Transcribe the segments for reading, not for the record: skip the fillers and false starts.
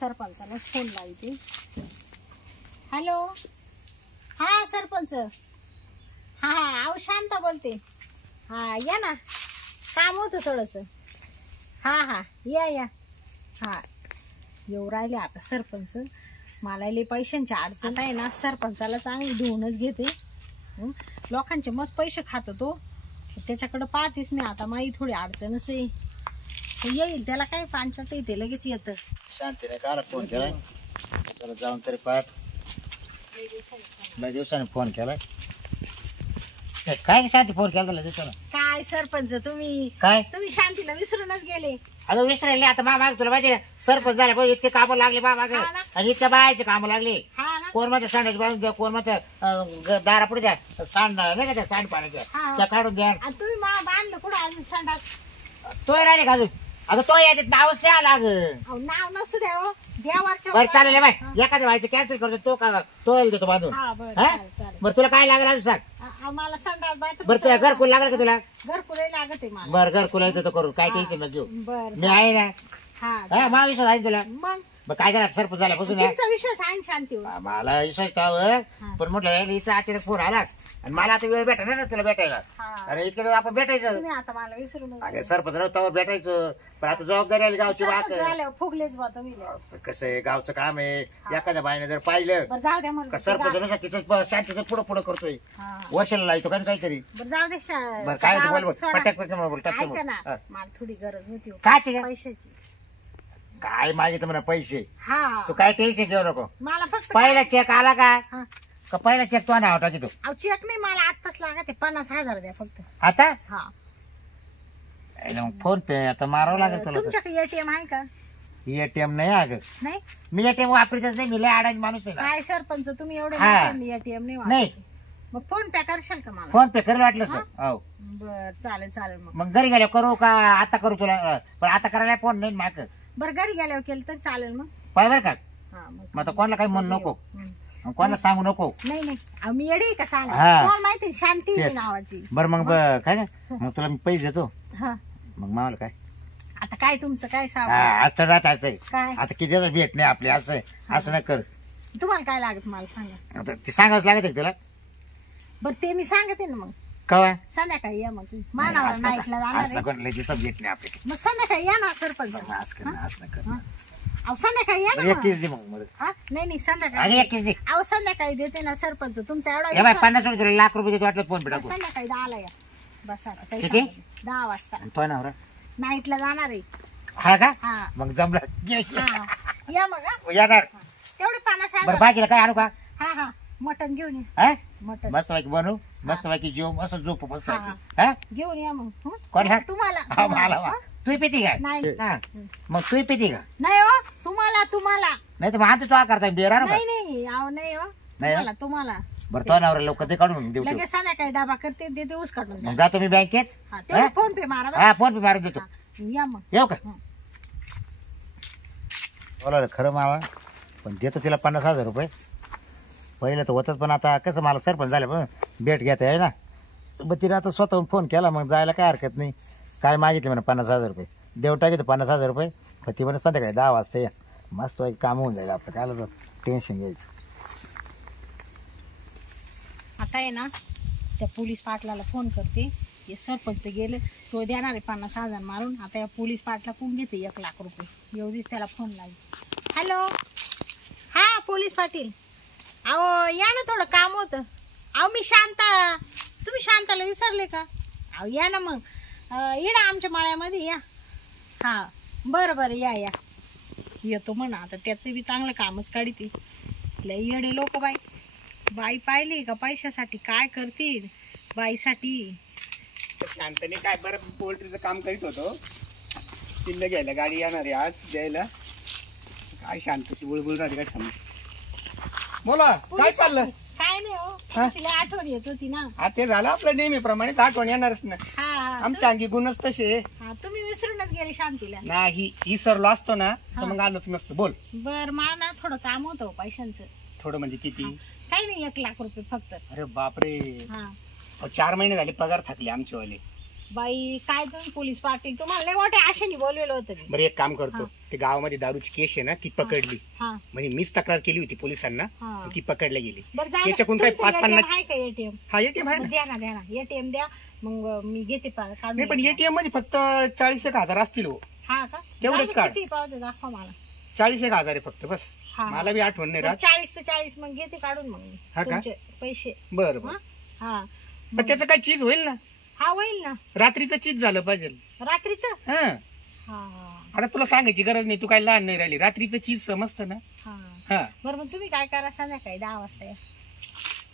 सरपंचालाच phone लावते. Hello, हा सरपंच. हा हा, अहो शांता बोलते. हा या ना, काम होतं थोडस. हा हा, या. हा, येऊ राहिले आता सरपंच. मला लई पैशांची अडचण आहे ना, सरपंचाला चांगली धुवूनच घेते. लोकांचे मस्त पैसे खातो तो, त्याच्याकडे पाहतेस मी आता. माही थोडी अडचणच आहे. येईल त्याला काय पांचाट येते, लगेच येतं. शांतीने काला फोन केलाय, जाऊन तरी पाहत. लय दिवसाने फोन केलाय. काय शांती फोन केला दिवसाला? काय सरपंच तुम्ही शांतीला विसरूनच गेले. अगं विसरले आता माग तुला माहिती सरपंच झाला पाहिजे. इतके कामं लागले माग आणि इतक्या बायाचे कामं लागले. कोण मध्ये सांडायची बाजून द्या, कोण मध्ये दारा पुढे द्या, सांड नाही का त्या सांड पाण्याच्या त्या काढून द्या. तुम्ही बांधलं कुठं अजून संडास? तो राहिले का अजून? अगं तो याच्यात नावच द्या लाग. नाव नसू द्या देवाच्या. बरं चालेल बाय, एखाद्या व्हायचं कॅन्सल करतो. तो का तो देतो बांधून. बरं तुला काय लागेल अजून सांग. मला संडास बाय. बरं तुला घरकुल लागेल का तुला? घरकुल लागत आहे मला. बरं घरकुल येतो करून, काय टेन्शन नको घेऊ. मी आहे ना. हा मा विश्वास आहे तुला. मग काय करा सरपंच झाल्यापासून विश्वास आहे शांती. मला विश्वास त्यावर पण म्हटलं हिचा अचानक फोन आला आणि मला आता वेळ भेटा ना तुला भेटायला. अरे इतकं आपण भेटायचं. आता मला विसरून अरे सरपंच तवर भेटायचं, पण आता जबाबदारी आली गावची वाक. फुगलेच कसं आहे गावचं काम आहे. एखाद्या बाईने जर पाहिलं सरपंच तिथं शांतीचं पुढं पुढं करतोय, वर्षाला लावतो काय काहीतरी. बरं काय बोल पटक मला थोडी गरज होती काय पैशाची. काय मागितलं म्हणा पैसे. तू काय टेन्शन घेऊ नको. मला फक्त पहिला चेक आला का पहिला चेक तो नाही टाकी तो. चेक नाही मला आत्ताच लागत 50,000 द्या फक्त आता. हा फोन पे आता मारावं लागेल तुला. तुमच्याकडे एटीएम आहे का? एटीएम नाही अगं. नाही मी एटीएम वापरतच नाही. मी लय अडाणी माणूस आहे. काय सरपंच तुम्ही एवढे एटीएम नाही. मग फोन पे करशाल का मला? फोन पे करेल वाटलं सर. हो बर चालेल. मग घरी गेल्यावर करू का आता करू तुला? पण आता करायला फोन नाही माग. बरं घरी गेल्यावर केलं तर चालेल. मग पाय बर का. मग आता कोणाला काही म्हणू नको, कोणाला सांगू नको. नाही मी येडी का सांगा माहिती शांती नावाची. बरं मग काय मग तुला मी पैसे देतो. मग मावलं काय आता काय तुमचं काय सांग. आज तर राहत असं काय आता किती दिवस भेट नाही आपली. असं नाही कर. तुम्हाला काय लागत मला सांगा. आता ते सांगावंच लागत आहे तुला. बरं ते मी सांगते ना. मग कवा संध्याकाळी या. मग मानावर नाईटला जाणार भेट नाही आपली. मग संध्याकाळी या ना सरपंच. संध्याकाळी या ना. नाही संध्याकाळी अहो संध्याकाळी देते ना सरपंच. तुमचा एवढा 50 रुपये लाख रुपये देतो वाटलं फोन पे. संध्याकाळी 10ला या. बस आता किती? 10 वाजता. तो नवरा नाईटला जाणार आहे. हा का? मग जमलं या मग येणार. तेवढे 50,000. बरं बाकीला काय आणू का? हा मटण घेऊन या. मटण मस्त पैकी बनवू. मस्त पैकी जेव मस्त झोप मस्त घेऊन या. मग कोण तुम्हाला मला तू पिती का? मग तू पिती का? नाही हो तुम्हाला नाही तर मग आता तो करता बेरा. नाही हो तुम्हाला. बरं तो नवरा लवकर ते काढून देऊ. लगेच संध्याकाळी डबा करते देते ऊस काढून. मग जातो मी बँकेत. फोन पे मारा. हा फोन पे मारून देतो. या मग येऊ का? बोला खरं मावा पण देतो तिला 50,000 रुपये. पहिलं तर होतच पण आता कसं मला सरपंच झालं पण भेट घेता आहे ना. मग तिने आता स्वतःहून फोन केला. मग जायला काय हरकत नाही. काय मागितले म्हणा 50,000 रुपये देऊन टाकी. 50,000 रुपये पण ती म्हणा संध्याकाळी 10 वाजता या. मस्त काम होऊन जाईल आपलं. काय टेन्शन घ्यायचं. आता आहे ना त्या पोलीस पाटलाला फोन करते. हे सरपंच गेले तो देणार आहे 50,000 मारून. आता या पोलीस पाटला कोण घेते 1 लाख रुपये. एवढीच त्याला फोन लागेल. हॅलो हा पोलीस पाटील. अहो या ना थोडं काम होतं. अहो मी शांता. तुम्ही शांताला विसरले का? अहो या ना मग येडा आमच्या माळ्यामध्ये या. बरं या येतो म्हणा. आता त्याचं बी चांगलं कामच काढते. लय येडे लोक बाई पाहिली का पैशासाठी काय करतील बाईसाठी. शांतने काय बरं पोल्ट्रीचं काम करीत होतो. किल्ल घ्यायला गाडी येणार आहे आज द्यायला. काय शांतशी बुळबुळ राहते काय समज. बोला काय चाललं? काय नाही हो तुमची आठवण येत होती ना. हा ते झालं आपलं नेहमीप्रमाणेच आठवण येणारच ना. आमच्या अंगी गुणच तसे. तुम्ही विसरूनच गेले शांतीला. नाही विसरलो असतो ना तर मग आलोच नसतो. बोल. बर मला थोडं काम होतं पैशांचं. थोडं म्हणजे किती? काही नाही 1 लाख रुपये फक्त. अरे बापरे. 4 महिने झाले पगार थकले आमचे वाले. बाई काय तुम्ही पोलीस पाटील तुम्हाला लय मोठ्या आशेने बोलवलं होतं मी. बरं एक काम करतो, ते गावामध्ये दारूची केस आहे ना ती पकडली, हा म्हणजे मीच तक्रार केली होती पोलिसांना, हा ती पकडली गेली. बरं जा त्याच्याकडून काय 5-50 आहे का एटीएम? हा एटीएम आहे ना. द्या ना एटीएम द्या मग मी घेते काढून. नाही पण एटीएम मध्ये फक्त 40,000 असतील हो. हा का तेवढंच काढ. किती पावते दाखवा मला. 40,000 आहे फक्त बस. हा. मला बी आठवण नाही राहत. 40 ते 40 मग घेते काढून मग मी हा का? तुमचे पैसे. बरं बरं. हा पण त्याचं काय चीज होईल ना, हा होईल ना रात्रीचं चीज झालं पाहिजे. रात्रीचं. हा हा आता तुला सांगायची गरज नाही, तू काय लहान नाही राहिली, रात्रीचं चीज समजतं ना. हा हा बरं मग तुम्ही काय करा संध्याकाळी 10 वाजता या.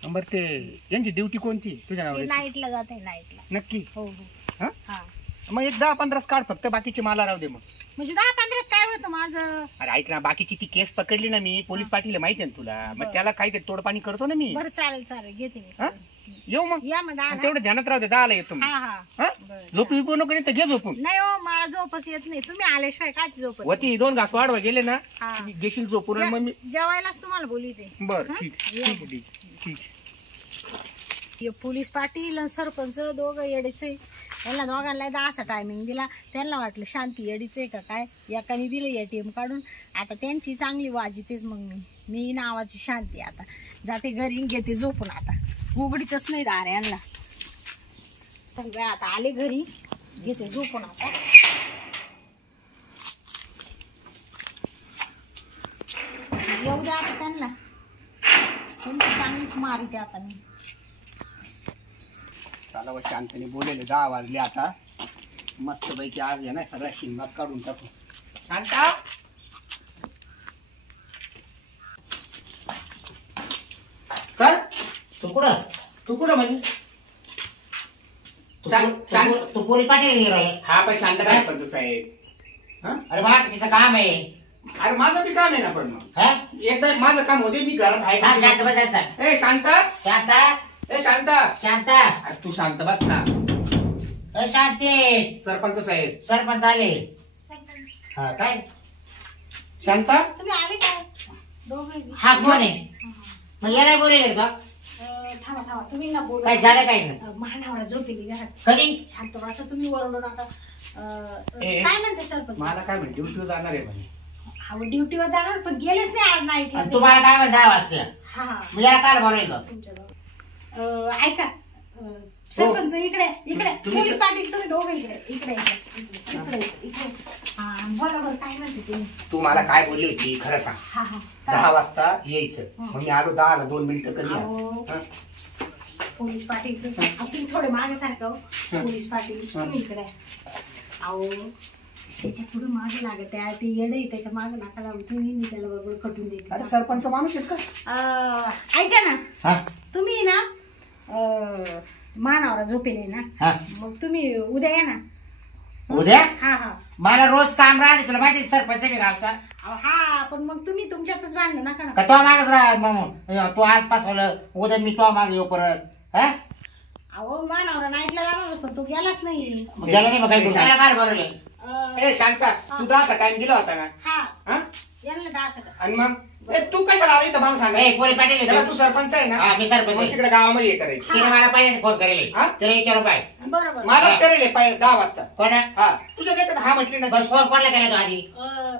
बरं ते यांची ड्युटी कोणती तुझ्या नावाची? नाईटला जाते नाईटला. नक्की? हो हा हा मग एक 10-15 काढ फक्त, बाकीचे मला राहू दे मग. म्हणजे 10-15 काय होतं माझं. अरे ऐक ना, बाकीची ती केस पकडली ना मी, पोलीस पाटील माहिती आहे ना तुला, मग त्याला काहीतरी तोडपाणी करतो ना मी. बरं चालेल घेते मी. हा? येऊ मग. या मग 10 आणि तेवढं ध्यानात राहू दे, 10ला येतो मी. हा हा हा? बरं. झोपू विपू नको नाही तर घे झोपून. नाही हो मला झोपच येत नाही, तुम्ही आल्याशिवाय काय झोप येत वती 2 घास वाढवा गेले ना हा. घेशील झोपून आणि मग मी. जेवायलाच तुम्हाला बोलते. बरं हा? ठीक या. ठीक ठीक ठीक. हे पोलीस पाटील आणि सरपंच दोघं येडीचे. यांना दोघांना 10चा टायमिंग दिला, त्यांना वाटलं शांती येडीचे का काय, एकाने दिलं एटीएम काढून. आता त्यांची चांगली वाजीतेच मग मी नावाची शांती. आता जाते घरी घेते झोपून, आता उघडीतच नाही दार यांना. तर आता आले घरी घेते झोपून आता. येऊ द्या आता त्यांना, त्यांची चांगलीच मारिते आता मी. चला व शांतने बोलेले 10 वाजले आता, मस्त पैकी आज आहे ना सगळ्या शिंगात काढून टाकू. शांता काय तू कुठं तू कुठं म्हणजे? तू पोलीस पाटील नाही राहिला. हा पण शांत काय पंच साहेब. हा? अरे बा तिचं काम आहे. अरे माझं बी काम आहे ना, पण मग हा? एकदा माझं काम होते, मी घरात शांत शांत आहे. बसायचं. ए शांता, शांता ए शांता, शांता अरे तू शांत बस ना. अ शांती. सरपंच साहेब. सरपंच आले. हा काय शांता तुम्ही आले काय दोघे? हा कोण आहे? मग याला बोलेले का? थांबा तुम्ही ना बोला. काय झालं काय ना? महानावरा झोपेली घरात. कधी? शांत बसा तुम्ही, ओरडू नका. ए, काय म्हणते सरपंच? मला काय म्हणे ड्युटीवर जाणार आहे म्हणे. हा ड्युटीवर जाणार पण गेलेच नाही आज नाईटला. आणि तुम्हाला काय म्हणत 10 वाजता? हा मग याला काय बोलायचं? तुमच्या जवळ. ऐका सरपंच इकडे पोलीस पाटील तुम्ही दोघं इकडे. हा बोला बरं काय म्हणते तुम्ही? तू मला काय बोलली होती खरं सांग. हा 10 वाजता यायचं, मग मी आलो 10ला 2 मिनिटं कमी. अहो, पोलीस पाटील तुम्ही थोडे मागे सारखं हो. पोलीस पाटील तुम्ही इकडे. अहो त्याच्या पुढे मागे लागत आहे ते येडे, त्याच्या मागे नाका लागू तुम्ही, मी त्याला बरोबर कटून देते. अरे सरपंच माणूस आहेत का? ऐका ना, हा? तुम्ही ना मानावरा झोपेले ना, हा? मग तुम्ही उद्या या ना. उद्या? हा मला रोज काम राहते, तुला माहिती सरपंच आहे गावचा. अहो, हा पण मग तुम्ही तुमच्यातच बांधलं नका ना. का तो मागच राह मग तू आज पासवलं उद्या मी तो मागे येऊ परत. हा? अहो मानावरा नाईटला जाणार होता, तो गेलाच नाही. मग गेला नाही मग काय करू? त्याला काय बोलवले? ए शांता, तू 10चा टाइम दिला होता ना. हा हा? यांना 10 आणि मग ए, तू कशाला आली तर मला सांग. ए, पोलीस पाटील आहे त्याला का? तू सरपंच आहे ना. हा, मी सरपंच मग आहे. तिकडे गावामध्ये हे करायचं. तिने मला पाहिजे फोन करेल. हा? तिला विचारू पाय बरोबर. मलाच करेल 10 वाजता. कोण? हा तुझ्या देखत हा म्हटली ना. फोन कोणाला केला तू आधी?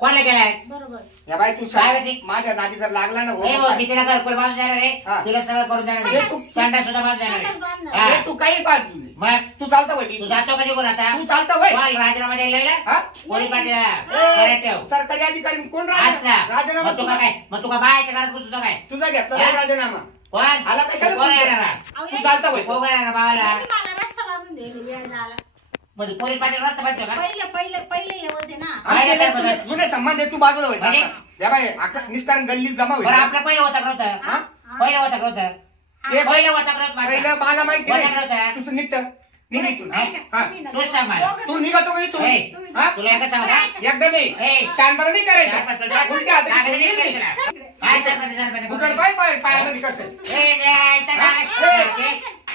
कोणाला केलाय? बरोबर. या बाई तू काय सांग, होती? माझ्या नादी जर लागला ना ए, भाऊ, मी तिला घरकुल बांधून देणार रे. हा. तिला सगळं करून देणार संडास- रे. संडास सुद्धा बांधून देणार संडास रे. बांधणार. हा. ए, तू काही पाहत तुझी. मग तू चालता वय तू जातो कधी कोण आता? तू चालता वय. बोल, राजीनामा द्यायला हा? पोलीस पाटील ए, ठेव. सरकारी अधिकारी कोण असला. राजीनामा मग तुका काय? मग तुका बायाच्या घरात घुसतो काय? तुझा घेतला हा? राजीनामा. कोण? आला कशाला कोण तुझा? येणार? अहो, तू चालता वय. कोण येणार बाबाला? यांनी मला रस्ता बांधून द्यायला वेळ झाला. म्हणजे पोलीस पाटील रस्ता बांधतो का? पहिले हे होते ना. आमचे काय जे सरपंच? जुने- जुने संबंध आहे, तू बाजूला होय. म्हणजे? या बाई निस्तारण गल्लीत जमा होईल. बरं आपलं पहिलं होतं का नव्हतं? हा? पहिलं होतं का नव्हतं? ते पहिलं होतं का नव्हतं माझं? पहिलं मला माहिती होतं का नाही. नव्हतं? तू निघत निघ इथून. ऐका, हा. तुम्ही ना तूच सांग मला. दोघं- तू निघतो का इथून? ए, हा? तुला एकच सांगू का? एकदा नाही ए, शानपणा नाही सरपंच, करायचं. उलट्या हाताने कागद ठेवून नाही नाही. करायचं तुला. काय सरपंच, सरपंच? बुकड पाय पाय पायामध्ये कसं आहे? ए, जायचं काय?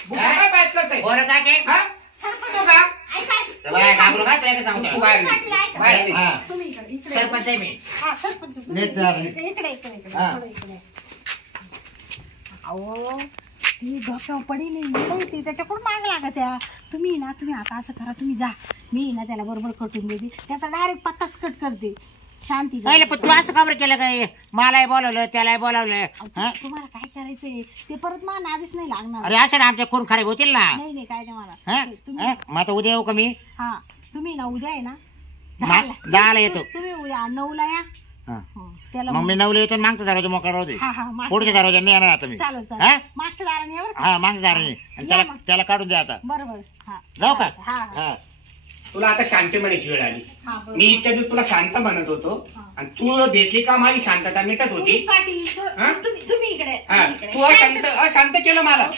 बुकड पाय पायात कसं आहे? बोलत आहे की? हा? सरपंच तू का? ऐका. तर बाय, घाबरू का? तुला एकच सांगू तू का? बाहेर पोलीस पाटील निघ. ऐका. बाहेर निघ. हा. तुम्ही इकडे सरपंच आहे मी. हा सरपंच तुम्ही नीट जा रे. इकडे हा. थोडं इकडे. अहो मी डोक्यावर पडी नाही ती त्याच्याकडून माग लागा त्या. तुम्ही आता असं करा, तुम्ही जा, मी ना त्याला बरोबर कटून देते, त्याचा डायरेक्ट पत्ताच कट करते. शांती पहिले पण तू असं खबर केलं काय? मलाही बोलावलं त्यालाही बोलावलं. तुम्हाला काय करायचंय ते परत मला नादीच नाही लागणार. अरे असं ना आमच्या खून खराब होतील ना. नाही काय नाही मला. तुम्ही मग आता उद्या येऊ का मी? हा तुम्ही ना उद्या आहे ना 10ला येतो. तुम्ही उद्या 9ला या. त्याला मग मी 9ला येतो. मागचा दरवाजा मोकळा राहू दे. पुढच्या दरवाजा नाही येणार आता मी. चालेल मागच्या दाराने या बरं का? हा मागच्या दाराने. त्याला काढून द्या आता. बरोबर. जाऊ का? हा तुला आता शांत म्हणायची वेळ आली. बरोबर. मी इतक्या दिवस तुला शांत म्हणत होतो आणि तू भेटली का माझी शांतता मिटत होती. पोलीस पाटील तुम्ही इकडे तू अशांत केलं मला.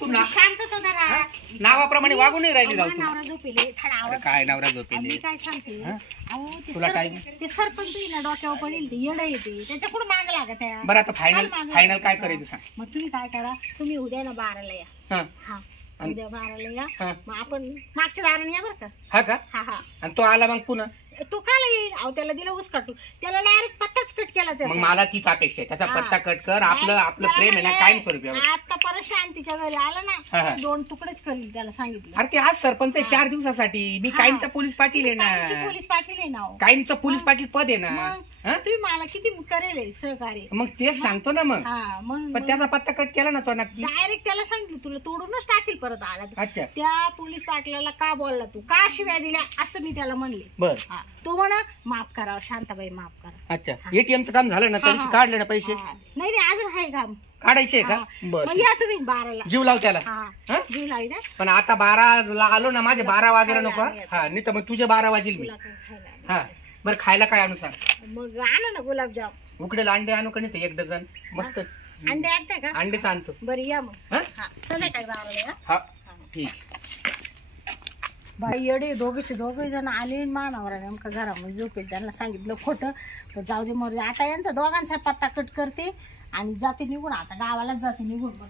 तू शांतता जरा. नावाप्रमाणे वागू नाही राहिली राहू. नवरा झोपेले थोडा आवाज. काय नवरा मी झोपेले काय सांगते, अहो तुला काय? ते सरपंच ना डोक्यावर पडेल, ते येडं येते त्याच्याकडून माग लागत आहे. बरं आता फायनल काय करायचं सांग. मग तुम्ही काय करा, तुम्ही उद्या ना 12ला या. हा उद्या 12ला या. मग आपण मागच्या दाराने या बरं का? हा का? हा आणि तो आला मग पुन्हा तो काला येईल? अहो त्याला दिलं ऊस काटू, त्याला डायरेक्ट पत्ताच कट केला मग त्याचा. मला तीच अपेक्षा आहे. त्याचा पत्ता कट कर. आपलं प्रेम आहे ना कायम स्वरूपी. आता परत शांतीच्या घरी आला ना 2 तुकडेच करील त्याला सांगितलं. अरे ते आज सरपंच आहे 4 दिवसासाठी. मी कायमचा पोलीस पाटील आहे कायमची ना. पोलीस पाटील आहे ना. कायमचं पोलीस पाटील पद आहे ना. मग तुम्ही मला किती करेल सहकार्य. मग तेच सांगतो ना. मग मग पण त्याचा पत्ता कट केला ना तो नक्की. डायरेक्ट त्याला सांगितलं तुला तोडूनच टाकील परत आला तर. अच्छा त्या पोलीस पाटलाला का बोलला तू, का शिव्या दिल्या असं मी त्याला म्हणले. बर तो म्हणा माफ करा शांताबाई, माफ करा. अच्छा एटीएमचं काम झालं ना तरी काढले ना पैसे? नाही अजून आहे काम काढायचे का? बर मग या तुम्ही 12ला. जीव लाव त्याला. जीव लावी ना. पण आता 12ला आलो ना, माझे 12 वाजायला नको. हा नाही तर मग तुझे 12 वाजेल मी. तुला काय खायला? हा बरं खायला काय आणू सांग. मग आणा ना गुलाबजाम. उकडेल अंडे आणू का नाही 1 डझन मस्त. अंडे आणता का? अंडेच आणतो. बरं या मग. संध्याकाळी 12ला या. हा ठीक. बाई येडे दोघे जण आले. मानावर नेमका घरामध्ये झोपेल, त्यांना सांगितलं खोटं. पण जाऊ दे मरू दे. आता यांचा दोघांचा पत्ता कट करते आणि जाते निघून. आता गावालाच जाते निघून. बरं